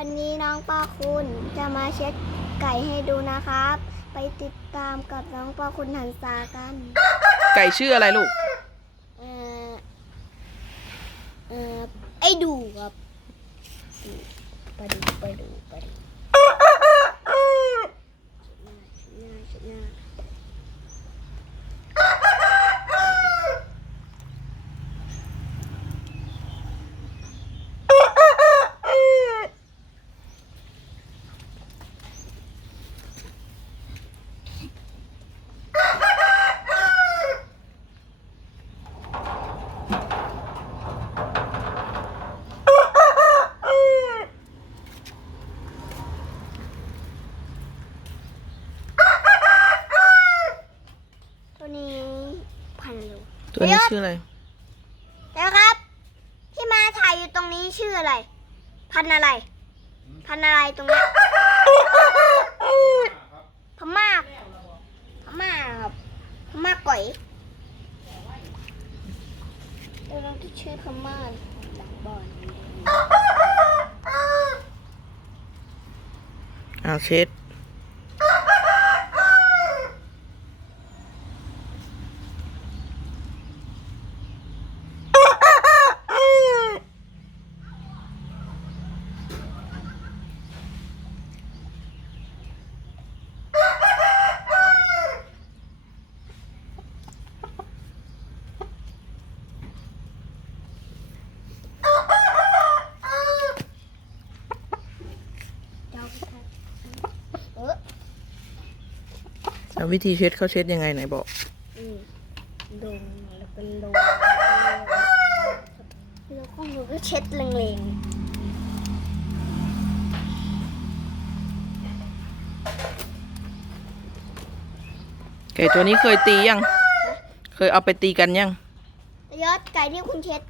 วันนี้น้องปาคุณจะมาเช็ดไก่ให้ดูนะครับ ไปติดตามกับน้องปาคุณหันษากัน ไก่ชื่ออะไรลูก เออเออไอ้ดูครับ ไปดูไปดูไปดูชุดหน้าชุดหน้าชุดหน้า ตัวนี้พันโล ตัวนี้ชื่ออะไรแล้วครับ ที่มาถ่ายอยู่ตรงนี้ชื่ออะไร พันธุ์อะไร พันธุ์อะไรตรงเนี้ยพม่าพม่าครับพม่าก๋อยตัวน้องที่ชื่อพม่าหลังบอลอ้าวเช็ด เจ้าพิทักษ์เออ แล้ววิธีเช็ดเขาเช็ดยังไงไหนบอกอืมดงแล้วเป็นลงแล้วก็มือก็เช็ดแรงไก่ตัวนี้เคยตียัง เคยเอาไปตีกันยังๆแต่ยอดไก่ที่คุณเช็ด